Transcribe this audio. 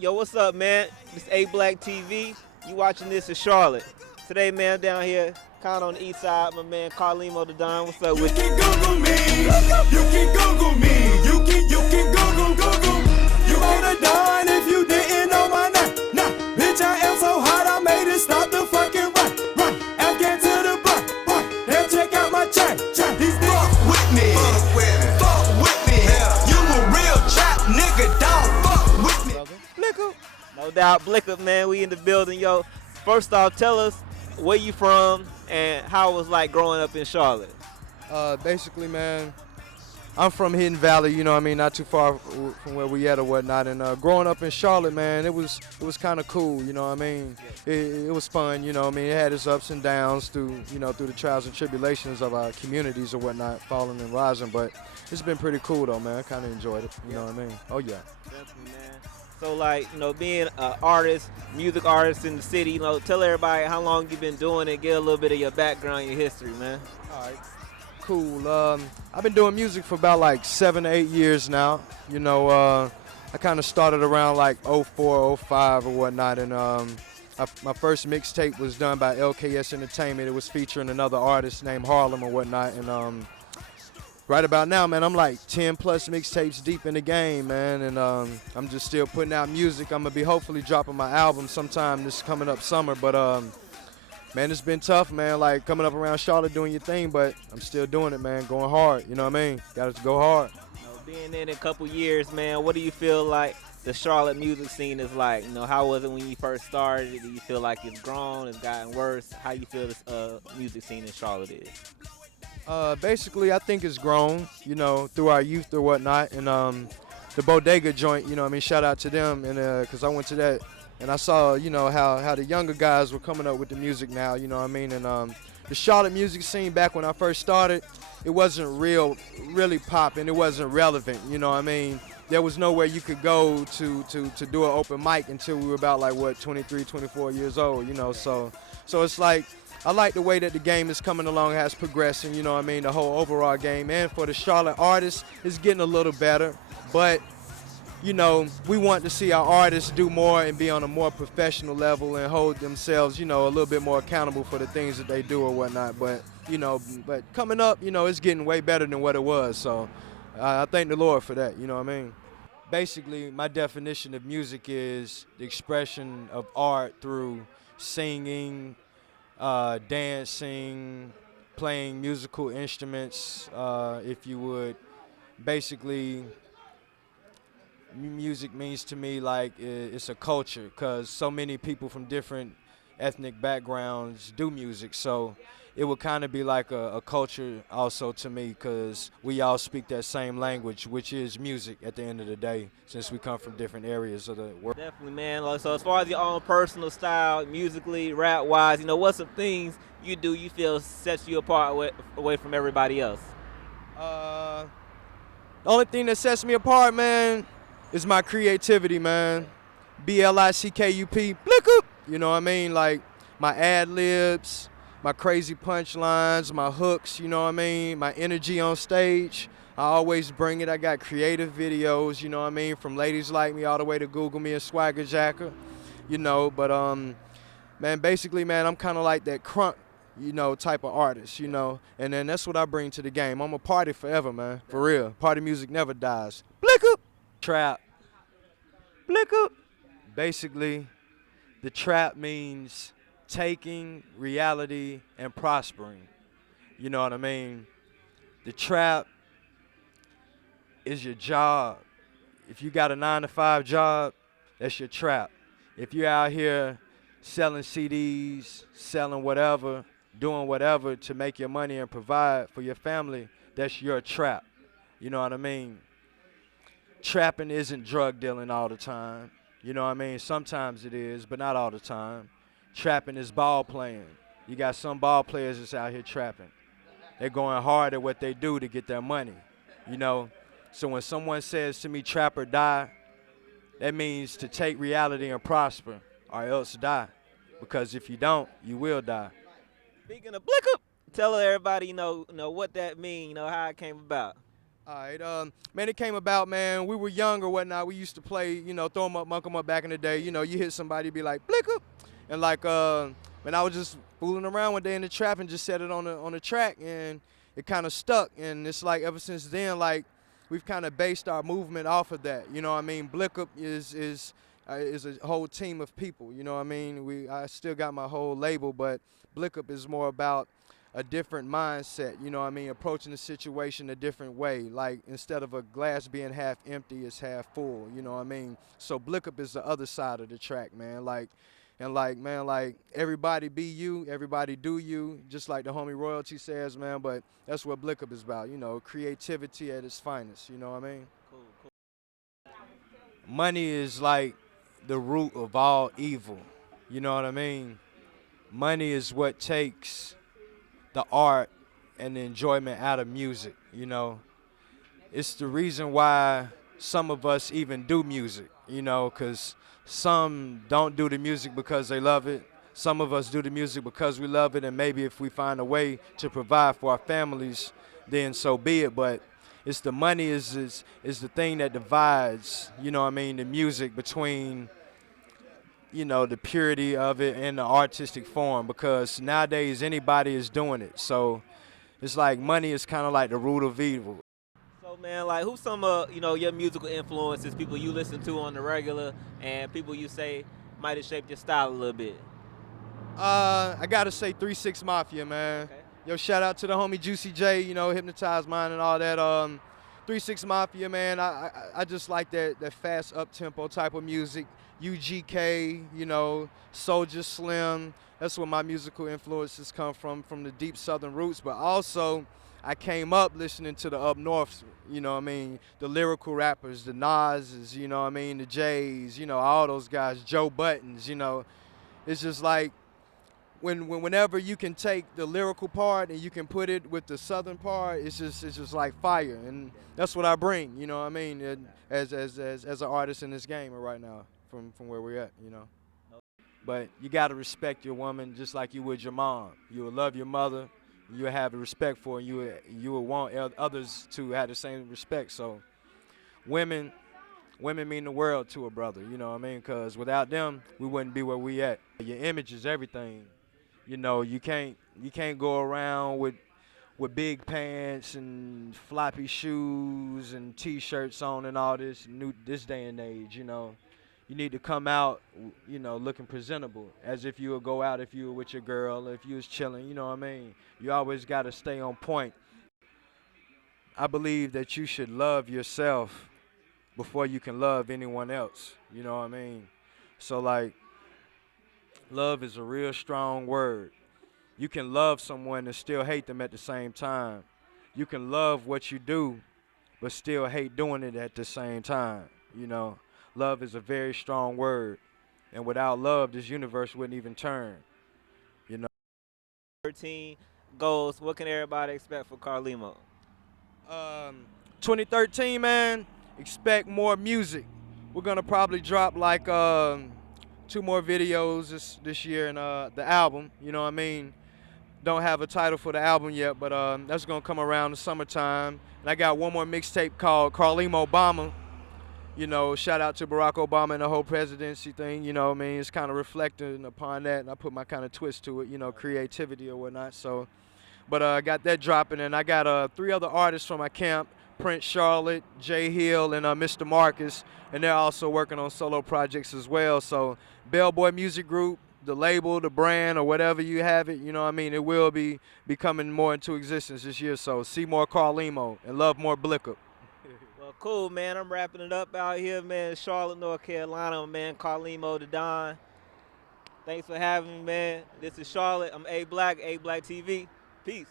Yo, what's up, man? This ABlackTV. You watching this in Charlotte. Today, man, I'm down here, kind of on the east side. My man Carlimo the Don. What's up with you? You can Google me. You can Google me. You can Google. You ain't a Don if you didn't know my name. Nah, bitch, I am so hot I made it stop the fucking run. Afghan to the block. Now check out my chain. These niggas with me. Fuck with me. You a real trap nigga, don't fuck with me. No doubt, Blick up, man. We in the building, yo. First off, tell us where you from and how it was like growing up in Charlotte. Basically, man, I'm from Hidden Valley, you know what I mean, not too far from where we at or whatnot. And growing up in Charlotte, man, it was kind of cool, you know what I mean. It was fun, you know what I mean. It had its ups and downs through the trials and tribulations of our communities or whatnot, falling and rising. But it's been pretty cool though, man. I kind of enjoyed it, you know what I mean. Oh yeah. Definitely, man. So, like, being an artist, music artist in the city, tell everybody how long you've been doing it, get a little bit of your background, your history, man. All right. Cool. I've been doing music for about like 7 to 8 years now. I kind of started around like 04, 05 or whatnot, and my first mixtape was done by LKS Entertainment. It was featuring another artist named Carlimo or whatnot, and right about now, man, I'm like 10 plus mixtapes deep in the game, man, and I'm just still putting out music. I'm gonna be hopefully dropping my album sometime this coming up summer, but man, it's been tough, man, like coming up around Charlotte doing your thing, but I'm still doing it, man, going hard, you know what I mean? Got to go hard. Being in a couple years, man, what do you feel like the Charlotte music scene is like? How was it when you first started? Do you feel like it's grown, it's gotten worse? How you feel this music scene in Charlotte is? Basically, I think it's grown, through our youth or whatnot, and the Bodega joint, shout out to them, and because I went to that, and I saw, how the younger guys were coming up with the music now, you know what I mean, and the Charlotte music scene back when I first started, it wasn't really popping, it wasn't relevant, you know what I mean. There was nowhere you could go to do an open mic until we were about like, 23, 24 years old, so it's like, I like the way that the game is coming along, has progressing, you know what I mean, the whole overall game. And for the Charlotte artists, it's getting a little better. But, we want to see our artists do more and be on a more professional level and hold themselves, a little bit more accountable for the things that they do or whatnot. But, but coming up, it's getting way better than what it was. So I thank the Lord for that, you know what I mean. Basically, my definition of music is the expression of art through singing, dancing, playing musical instruments, if you would. Basically, music means to me like it's a culture, because so many people from different ethnic backgrounds do music, so it would kind of be like a culture also to me, because we all speak that same language, which is music at the end of the day, since we come from different areas of the world. Definitely, man. So as far as your own personal style, musically, rap-wise, what's some things you do you feel sets you apart away from everybody else? The only thing that sets me apart, man, is my creativity, man. BLICKUP, blick up. You know what I mean? Like my ad-libs, my crazy punchlines, my hooks, you know what I mean? My energy on stage, I always bring it. I got creative videos, you know what I mean? From Ladies Like Me all the way to Google Me and Swagger Jacker, but man, basically, man, I'm kind of like that crunk, type of artist, and then that's what I bring to the game. I'm a party forever, man, for real. Party music never dies. Blick up. Trap. Blick up. Basically, the trap means taking reality and prospering. You know what I mean? The trap is your job. If you got a 9-to-5 job, that's your trap. If you're out here selling CDs, selling whatever, doing whatever to make your money and provide for your family, that's your trap. You know what I mean? Trapping isn't drug dealing all the time. You know what I mean? Sometimes it is, but not all the time. Trapping is ball playing. You got some ball players that's out here trapping. They're going hard at what they do to get their money, So when someone says to me, trap or die, that means to take reality and prosper, or else die. Because if you don't, you will die. Speaking of blick up, tell everybody, what that mean, how it came about. All right, man, it came about, man. We were young or whatnot. We used to play, throw 'em up, muck 'em up back in the day. You hit somebody, be like, blick up. And like, man, I was just fooling around one day in the trap and just set it on the track, and it kind of stuck. And it's like ever since then, like, we've kind of based our movement off of that. You know what I mean? Blick up is a whole team of people. You know what I mean? I still got my whole label, but Blick Up is more about a different mindset, you know what I mean, approaching the situation a different way. Like, instead of a glass being half empty, it's half full, you know what I mean? So Blick Up is the other side of the track, man. Man, everybody be you, everybody do you, just like the homie Royalty says, man, but that's what Blick Up is about, creativity at its finest, you know what I mean? Cool, cool. Money is like the root of all evil, you know what I mean? Money is what takes the art and the enjoyment out of music, It's the reason why some of us even do music, because some don't do the music because they love it. Some of us do the music because we love it, and maybe if we find a way to provide for our families, then so be it. But it's the money is the thing that divides, the music between the purity of it and the artistic form, because nowadays anybody is doing it. So it's like money is kind of like the root of evil. So man, like who's some your musical influences, people you listen to on the regular, and people you say might have shaped your style a little bit? I gotta say 3-6 Mafia, man. Okay. Yo, shout out to the homie Juicy J, Hypnotize Mind and all that. 3-6 Mafia, man. I just like that fast up tempo type of music. UGK, Soulja Slim. That's where my musical influences come from the deep southern roots. But also, I came up listening to the up north, the lyrical rappers, the Nas's, the J's, all those guys, Joe Buttons, It's just like whenever you can take the lyrical part and you can put it with the southern part, it's just like fire, and that's what I bring, and as an artist in this game right now, from where we're at, But you gotta respect your woman just like you would your mom. You would love your mother, you would have respect for her, and you would want others to have the same respect. So women mean the world to a brother, you know what I mean? Because without them, we wouldn't be where we at. Your image is everything. You can't go around with big pants and floppy shoes and T-shirts on and all this day and age. You need to come out, looking presentable, as if you would go out if you were with your girl, if you was chilling. You know what I mean? You always got to stay on point. I believe that you should love yourself before you can love anyone else. You know what I mean? So like, love is a real strong word. You can love someone and still hate them at the same time. You can love what you do, but still hate doing it at the same time. Love is a very strong word. And without love, this universe wouldn't even turn. 13 goals. What can everybody expect for Carlimo? 2013, man, expect more music. We're going to probably drop like 2 more videos this year, and the album, you know what I mean? Don't have a title for the album yet, but that's going to come around the summertime. And I got one more mixtape called Carlimo Obama. Shout out to Barack Obama and the whole presidency thing, you know what I mean? It's kind of reflecting upon that, and I put my kind of twist to it, creativity or whatnot. So, but I got that dropping, and I got 3 other artists from my camp, Prince Charlotte, Jay Hill, and Mr. Marcus, and they're also working on solo projects as well. So Bellboy Music Group, the label, the brand, or whatever you have it, you know what I mean? It will be coming more into existence this year. So see more Carlimo and love more Blick Up. Well, cool, man. I'm wrapping it up out here, man. Charlotte, North Carolina, man. Carlimo the Don. Thanks for having me, man. This is Charlotte. I'm ABlackTV. Peace.